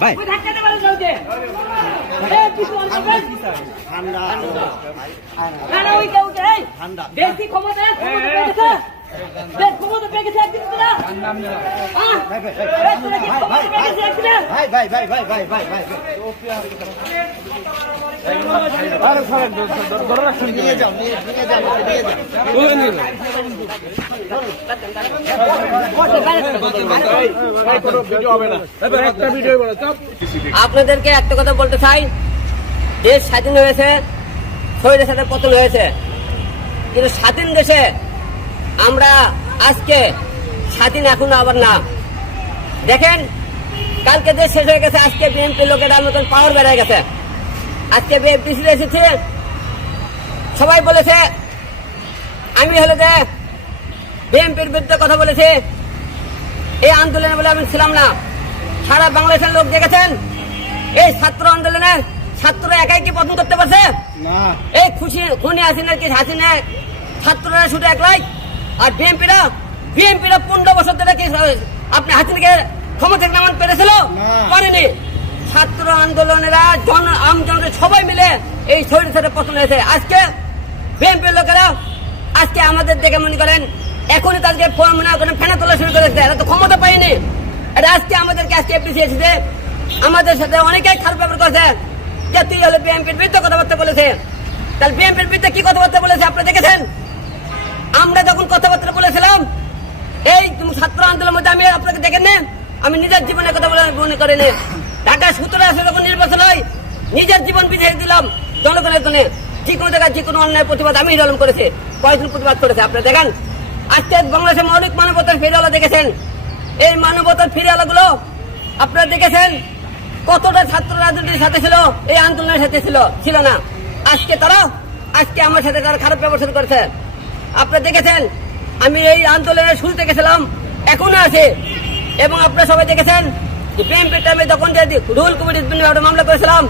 ভাই বেশি ক্ষমতা ক্ষমতা পেয়ে গেছে একদিন আপনাদেরকে একটা কথা বলতে চাই, দেশ স্বাধীন হয়েছে, শহীদের সাথে পতন হয়েছে, কিন্তু স্বাধীন দেশে আমরা আজকে স্বাধীন এখনো আবার না। দেখেন, কালকে দেশ শেষ হয়ে গেছে, আজকে বিএনপি লোকের মতন পাওয়ার বেড়ে গেছে। আজকে বিএনপি এসেছে, সবাই বলেছে আমি হলে যে বিএনপির বিরুদ্ধে কথা বলেছে, এই আন্দোলনে বলে আমি ছিলাম না। সারা বাংলাদেশের লোক দেখেছেন এই ছাত্র আন্দোলনে ছাত্ররা একাই কি পতন করতে পারছে? এই খুনি হাসিনার কি হাসিনা ছাত্ররা শুধু একলাই, আর বিএনপিরা 15 বছর ধরে কি আপনি হাসিনাকে ক্ষমতা নামাতে পেরেছিল? পারেনি। ছাত্র আন্দোলনেরা আমজনতা সবাই মিলে এই শহীদের সাথে পতন হয়েছে। আজকে বিএনপির লোকেরা আজকে আমাদের দেখে মনে করেন এখনই তাদেরকে মনে করেন ফেনা তোলা শুরু করেছে, এরা তো ক্ষমতা পায়নি। এটা আজকে আমাদেরকে আজকে এপিসি এসেছে, আমাদের সাথে অনেকেই খারাপ ব্যাপার করেছে যে তুই হলে বিএনপির বিরুদ্ধে কথাবার্তা বলেছে। তাহলে বিএনপির বিরুদ্ধে কি কথাবার্তা বলেছে আপনারা দেখেছেন? আমরা যখন কথাবার্তা বলেছিলাম এই ছাত্র আন্দোলনের মধ্যে, আমি আপনাকে দেখেন না, আমি নিজের জীবনের কথা বলে মনে করিনি। ঢাকা 17 আসলে যখন নির্বাচন হয় নিজের জীবন বিজয় দিলাম জনগণের জন্য। যে কোনো জায়গায় যে কোনো অন্যায় প্রতিবাদ আমি আন্দোলন করেছি, কয়েকজন প্রতিবাদ করেছে। আপনারা দেখেন আজকে বাংলাদেশের মৌলিক মানবতার ফিরিওয়ালা দেখেছেন, এই মানবতার ফিরিওয়ালাগুলো আপনারা দেখেছেন কতটা ছাত্র রাজনীতির সাথে ছিল, এই আন্দোলনের সাথে ছিল না। আজকে আমার সাথে তারা খারাপ ব্যবহার করেছে। আপনারা দেখেছেন আমি এই আন্দোলনের শুরুতে গেছিলাম, এখনো আছে। এবং আপনারা সবাই দেখেছেন যে বিএনপির টাইমে যখন যে রুল কমিটির মামলা করেছিলাম,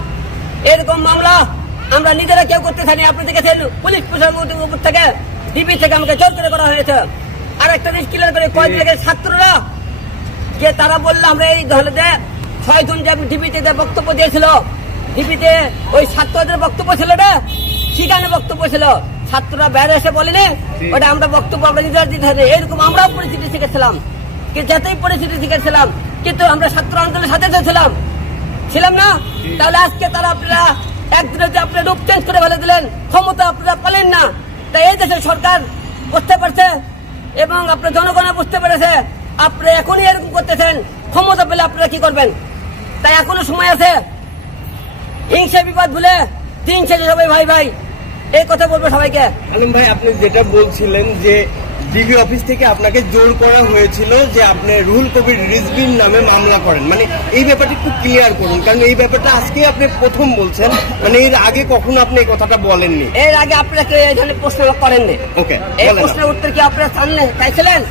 এরকম মামলা আমরা নিজেরা কেউ করতে চাইনি। আপনি দেখেছেন পুলিশ প্রশাসনের উপর থেকে ডিবি থেকে আমাকে জোর করে করা হয়েছে। আর একটা জিনিস ক্লিয়ার করে কয়েকদিন আগে ছাত্ররা যে তারা বললো আমরা এই ধরনের 6 জন যে ডিবিতে বক্তব্য দিয়েছিল, ডিবিতে ওই ছাত্রদের বক্তব্য ছিল না, সেখানে বক্তব্য ছিল, ছাত্ররা বাইরে এসে বলেনি ওটা আমরা বক্তব্য আমরা নিজেরা দিতে হবে। এরকম আমরাও পরিস্থিতি শিখেছিলাম, যাতেই পরিস্থিতি শিখেছিলাম, কিন্তু আমরা ছাত্র আন্দোলনের সাথে ছিলাম না। তাহলে আজকে তারা আপনারা একদিনে যে আপনারা রূপ চেঞ্জ করে ফেলে দিলেন, ক্ষমতা আপনারা পেলেন না। তাই এই দেশের সরকার বুঝতে পারছে এবং আপনার জনগণ বুঝতে পেরেছে আপনারা এখনই এরকম করতেছেন, ক্ষমতা পেলে আপনারা কি করবেন? তাই এখনো সময় আছে, হিংসা বিবাদ ভুলে দিন শেষে সবাই ভাই ভাই এই কথা বলবো সবাইকে। আলম ভাই, আপনি যেটা বলছিলেন যে ডিবি অফিস থেকে আপনাকে জোর করা হয়েছিল যে আপনি রুহুল কবির রিজভির নামে মামলা করেন, মানে এই ব্যাপারটা একটু ক্লিয়ার করুন, কারণ এই ব্যাপারটা আজকে আপনি প্রথম বলছেন, মানে এর আগে কখনো আপনি এই কথাটা বলেননি। এর আগে আপনাকে এই ধরনের প্রশ্ন করেননি। ওকে, এই প্রশ্নের উত্তর কি আপনারা চাইছিলেন?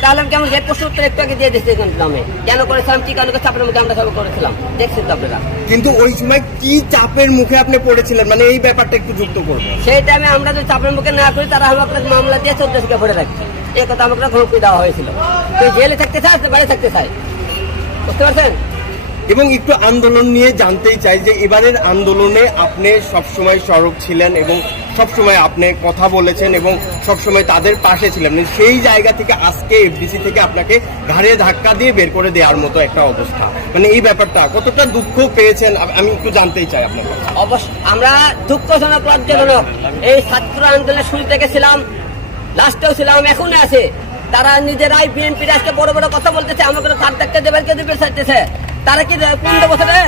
তাহলে আমি কেমন এই প্রশ্নের উত্তর একটু আগে দিয়ে দিচ্ছি নামে কেন করেছিলাম, কি কারণে চাপের মুখে আমরা সবাই করেছিলাম, দেখছেন তো আপনারা। কিন্তু ওই সময় কি চাপের মুখে আপনি পড়েছিলেন, মানে এই ব্যাপারটা একটু যুক্ত করবেন। সেই টাইমে আমরা যদি চাপের মুখে না করি তারা আমাকে মামলা দিয়ে 14 থেকে ভরে রাখছে, এই কথা আমাকে হুমকি দেওয়া হয়েছিল। তুই জেলে থাকতে চাস, বাড়ি থাকতে চাই, বুঝতে পারছেন? এবং একটু আন্দোলন নিয়ে জানতেই চাই যে এবারের আন্দোলনে আপনি সবসময় সরব ছিলেন এবং সবসময় আপনি কথা বলেছেন এবং সবসময় তাদের পাশে ছিলেন, সেই জায়গা থেকে আজকে এফডিসি থেকে আপনাকে ঘাড়ে ধাক্কা দিয়ে বের করে দেওয়ার মতো একটা অবস্থা, মানে এই ব্যাপারটা কতটা দুঃখ পেয়েছেন আমি একটু জানতেই চাই আপনার কাছে। অবশ্য আমরা দুঃখজনক, লজ্জাজনক, এই ছাত্র আন্দোলনের শুরু থেকে ছিলাম, লাস্টেও ছিলাম, এখনো আছে। তারা নিজেরাই বিএনপির আজকে বড় বড় কথা বলতেছে, আমাকে তার দেখতে দেবেন কে দেবে চাইতেছে। তারা কি 15 বছরে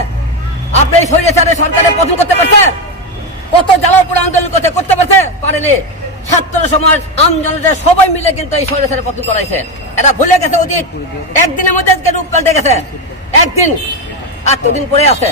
আপনি স্বৈরাচারের সরকারের পতন করতে পারছে? কত জ্বালাপুর আন্দোলন করতে পারছে? পারেনি। ছাত্র সমাজ, আমজনতা সবাই মিলে কিন্তু এই স্বৈরাচারের পতন করাইছে। এরা ভুলে গেছে অতীত, একদিনের মধ্যে আজকে রূপ পাল্টে গেছে, একদিন 8 দিন পরে আছে।